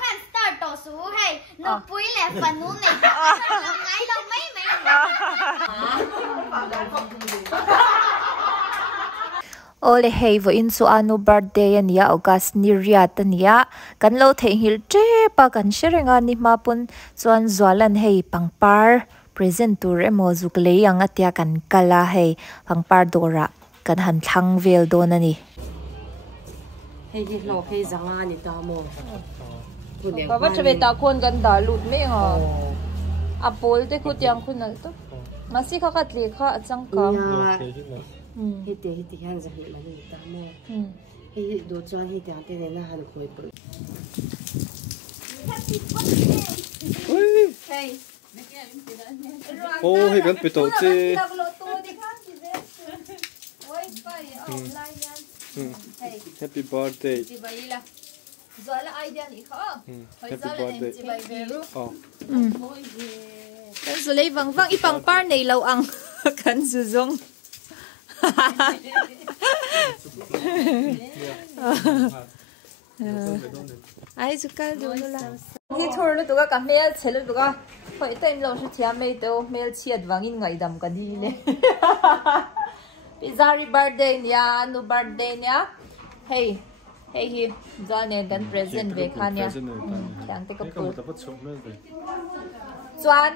看 start 倒数嘿，那杯嘞粉努内，挨到妹妹。Ole hei vo in chu anu birthday ania August ni riat ania kan lo thei hil tre pa kan sherenga ni ma pun chuan zwalan hei pangpar present tur emo zuk le yang atia kan kala hei pangpar dora kan han thlang vel don ani hei hi lo hei zanga ni ta mo baba chave ta kon gan da lut me nga apol te khu tiang khun nal to masi kha khat le kha achang ka hei te han za hi la ni ta mo hei do chuan hei te ante ne na han khoi pro Hey. Ô, thì vẫn bị tổ chứ. Happy birthday. Happy birthday. kan su lei wang wang ipang par nei lo ang kan su zong ai su kal do la hi thor lu tuga ka mel chelu tuga hoi time lo shu thia mei to mel chiat wangin ngai dam ka di le Pizarri birthday nia nu birthday nia hey hey hi zane dan present ve khania yang te ka pu chuan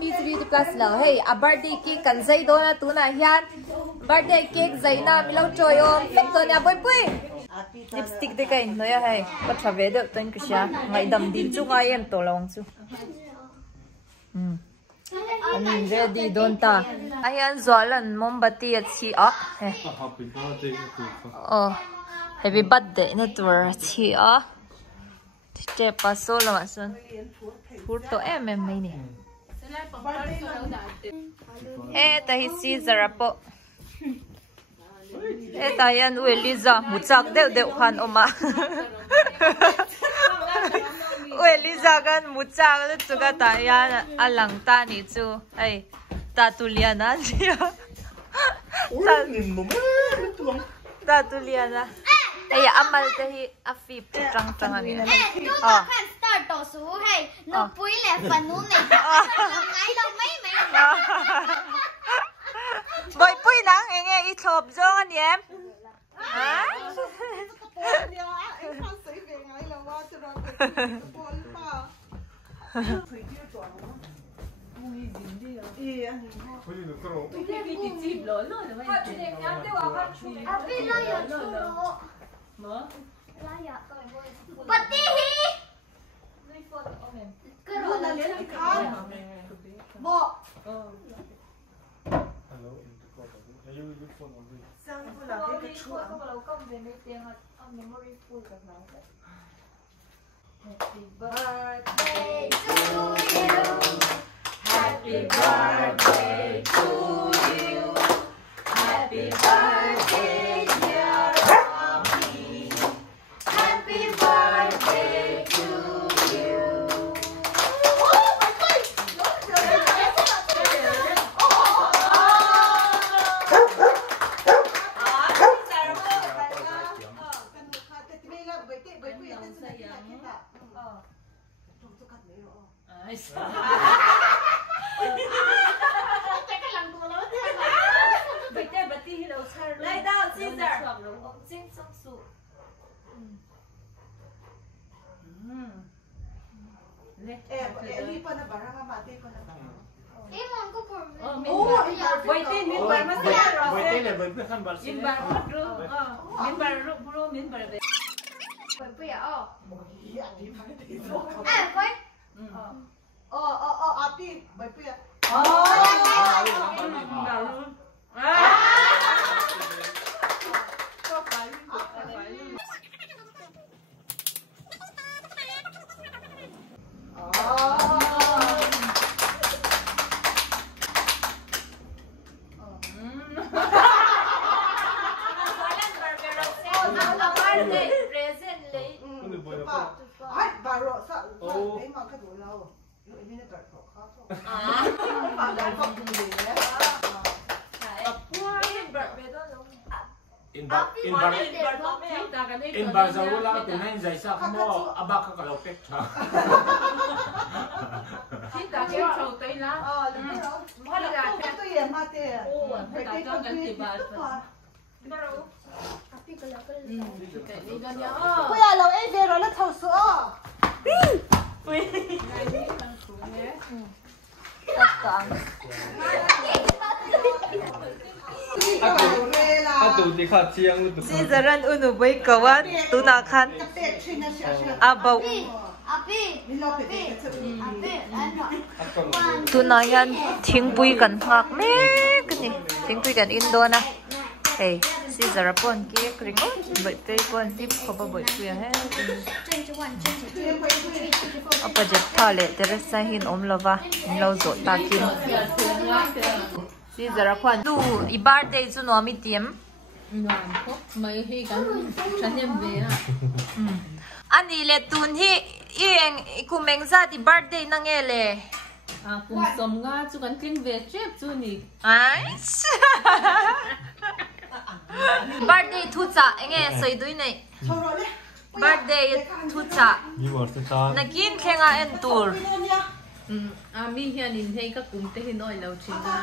mi 3 plus lo hey a birthday cake kan zai do na tu na hian birthday cake zaina mi lo choyo fek to nia boy boy lipstick de kai noya hai pa thave de tan kisha ngai dam din chu ngai em to long chu ani ready don ta ayan zwalan mombati at si Happy birthday. oh happy birthday na tur chi te pa solo ma son pur to em mai ni ta hi si zarapo tayan Eliza muchak deu khan oma Eliza kan muchak le chuga tayan alang ta ni chu ai tatuliana dia tatuliana ai amal te hi afip trang trang ani看 start 倒数嘿，那杯嘞粉努内，挨到妹妹。Boy pui nang enge I thop zong an yem. Ha? Happy birthday to you. Happy birthday to you. Happy birthday, dear Robbie. Happy birthday to you. Lay down, Caesar. in Barcelona tu nain zai sa mo abak ka lo pek cha kita ke chau tai la mo la ke tu ye ma te o ta ta kan ti ba baro api ka la ka ni ga ya ko ya lo e de ro la chau su o ui nai ni kan su ne Aduh, di khat chiang lu tu. Si zaran unu boy kawan tu nak kan. Abau. Tu nak yan ting pui kan hak me kini. Ting pui kan Indo na. Hey, si zarapon ke keringo. Boy pe pon tip kapa boy pui he. Apa je thale terasa hin om lova. Lau zo takin. Si zarapon tu birthday tu no mi tiam. Ngon ko mai hi kan chanem ve ha Ani le tun hi ieng ikumeng za di birthday na ngele. kum som nga chu kan tin ve chep chu ni Ai. Birthday thu cha enge soi dui nei. Birthday thu cha. Ni war se ta. Nakin khenga en tur. mi hian in hei ka kum te hin oi lo chin na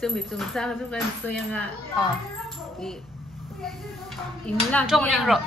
chu mi chung sa chu kan so yang a in la Trong yang ro.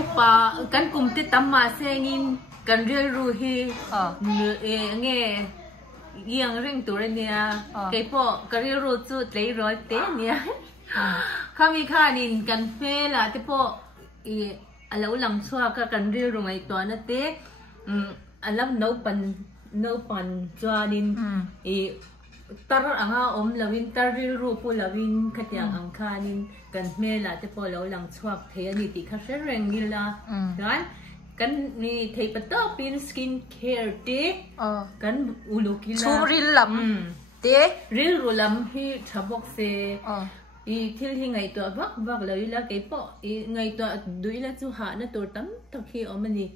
Upa kan kum te tamma sengin kan rel ru hi nge yang ring tur nia ke po kan rel ru chu tlei roi te nia khami khanin kan fe la te po alo lang chua ka kan rel ru ngai to na te alam no pan chuanin tar anga om lawin taril ru pu lawin khatyang angkhanin kan mela te po lo lang chuak the ani ti kha reng nila kan kan ni thei pato pin skin care te kan ulukila Churil lam te ril ru lam hi thabok se thil hi ngai to vak lawila ke po ngai to duila chu ha na tur tam takhi omani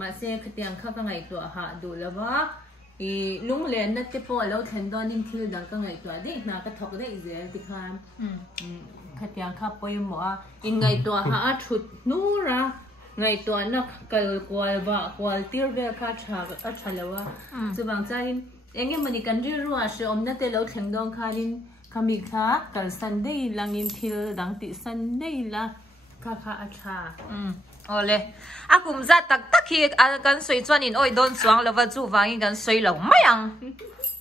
ma se khatyang kha ka ngai to ha du lawa lung len na te po lo thlen don in thil dang ka ngai to de na ka thok de zel ti khan khatyang kha poi mo in ngai to ha a thut nu ra ngai to na kal kwal wa kwal tir ve kha tha a thalawa chu bang cha in enge mani kan ri ru a she om na te lo thlen dong khanin khami kha kal sunday langin thil dang ti sunday la kha a tha Ole. Akum za tak hi kan soi chuan in oi don chuang lova chu wangin kan soi lo mayang.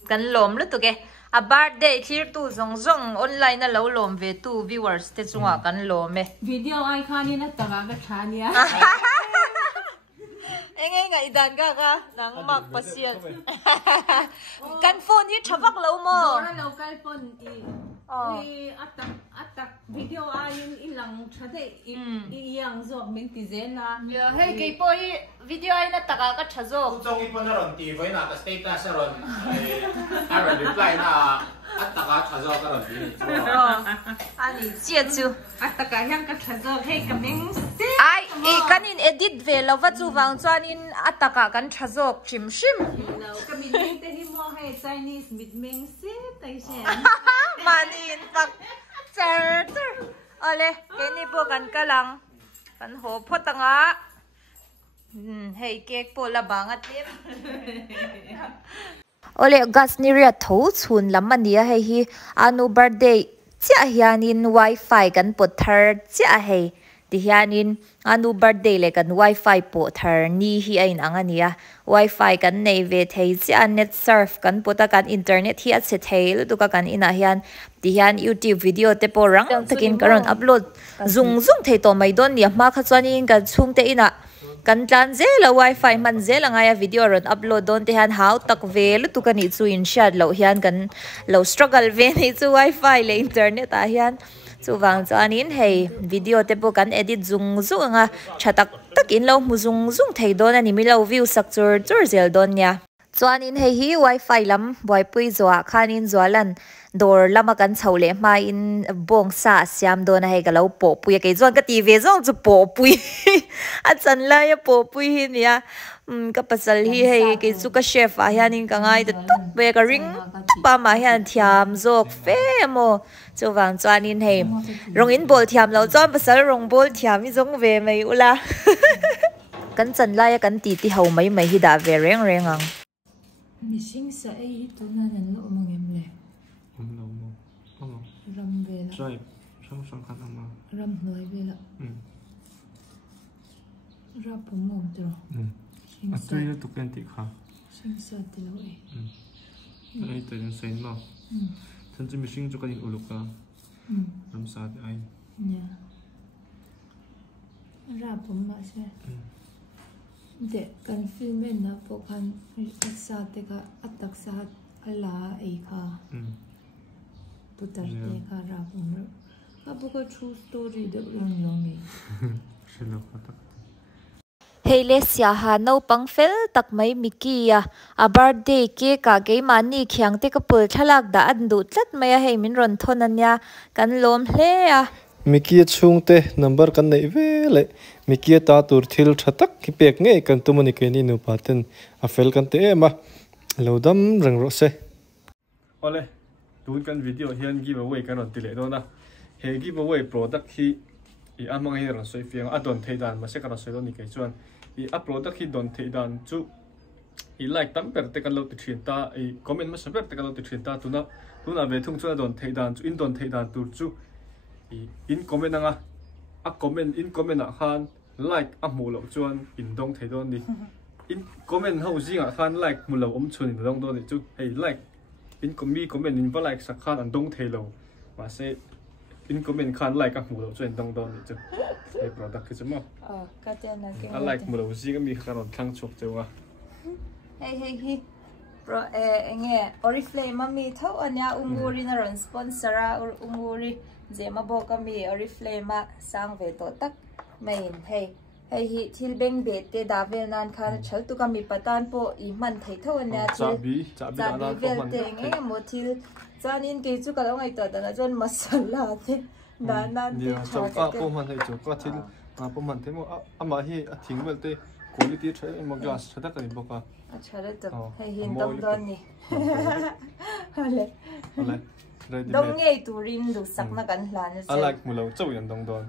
Kan lom lu tu ke. A birthday clear tu zong zong online na lo lom ve tu viewers te chunga kan lom me. Video ai khani na taga ka thania Engei nga idan ka nang mak pasian. Kan phone hi thavak lo mo. ora local pon atak video ayin ilang thade yang zok min ti zena Ya hey ke poi video ai na taka ka thazo. chong ipon na ron ti vai na ta status ron ara reply na ataka chazo ka ron ti Ani chia chu. ataka yang ka thazok he kaming se Ai kanin edit ve lova chu wang chuan in ataka kan thazok chim shim. lo kamin te hi mo he Chinese mit meng se tai shen Manin pak char. Ole keni po kan kalang kan ho photanga. Hey cake po labang atim. Ole gas ni ria tho chun lamania hei hi anu birthday cha hianin wifi kan pothar cha hei ti hianin anu birthday le kan wifi pothar ni hi ain angania wifi kan nei ve thei cha net surf kan pota kan internet hi a che thei lu tu ka kan ina hian ti hian YouTube video te po rang takin karon upload zung thei to mai don ni ma kha chuanin kan chung te ina kan tlan zela wifi man zela ngaya video ron upload don te han how tak vel tu kan I chu in shot lo hian kan lo struggle ve ni chu wifi le internet a hian chu wang chuanin hei video te po kan edit zung nga thatak takin lo mu zung thei don ani mi lo view sak chur zel don nya chuanin hei hi wifi lam boipui zwa khanin zwalan dor lama kan chhole ma in bong sa siam don hei galo po pui ke zon ka ti ve zong chu po pui a chan la ya po pui hi nia ka pasal hi hei ke chu ka chef a hianin ka ngai te tot be ka ring pa ma hian thiam zok fe mo chu wang chuanin hei rong in bol thiam lo chuan pasal rong bol thiam i zong ve mai ula kan chan lai kan ti ti ho mai mai hi da ve reng reng ang missing sa ai tu na nan lo mangem le ram ve la Try. Sang khat ama. ram noi ve la ra po mo tro Atui tu kan ti kha. sing sa ti lo e Ai te den sein ma. Tan chu mishing chu kan uluka. Ram sa ai. nya ra po ma se de kan film na po kan sa te ka atak sa ala e kha tu tar te ka ra po mo ka bu ko true story de long long e Shilo khatak. hei le sia ha no pang fel tak mai mikia a birthday ke ka ge mani khyang te ka pul thalak da an du tlat mai a hei min ron thon ania kan lom hle a Mikia chungte number kan nei vele Mikia ta tur thil thatak ki pek nge kan tumani ke ni nu paten a fel kan te ma lodam rang ro se Ole. Tun kan video hian giveaway kan ron ti le do na. He giveaway product hi I amang hi ron soi fiang adon theidan ma se kan soi do ni ke chuan I upload khi don theidan chu I like tam per te kan lo ti thin ta I comment ma saber te kan lo ti thin ta tuna ve thung chu don theidan chu in don theidan tur chu I in comment anga a comment in comment a khan like a mu lo chuan in dong theidon ni in comment ho zinga khan like mu lo chun in dong do ni chu hey like in comment in ba like sak khan an dong theilo ma se in comment khan like a mu lo chuan dong do ni chu hey product ki chu mo ka te na ke a like mu lo zinga mi khan on thang chok chewa hei hei hi pro enge oriflame mami tho anya unguri na ron sponsora unguri jema bo ka mi oriflame sang ve to tak main hei hei hi thil beng be te da ve nan khan chal tu ka mi patan po I man thei tho anya chabi chabi vel te nge mo thil chanin ke chu ka lo ngai ta da jon masala te da nan te choka po man hei choka thil po man the mo ama hi a thing wel te quality thai mo glass thada kan boka achara to hei hin dom don ni hale ole ready dong ngei turin du sakna kan hlan I like mu lo chau yan dong don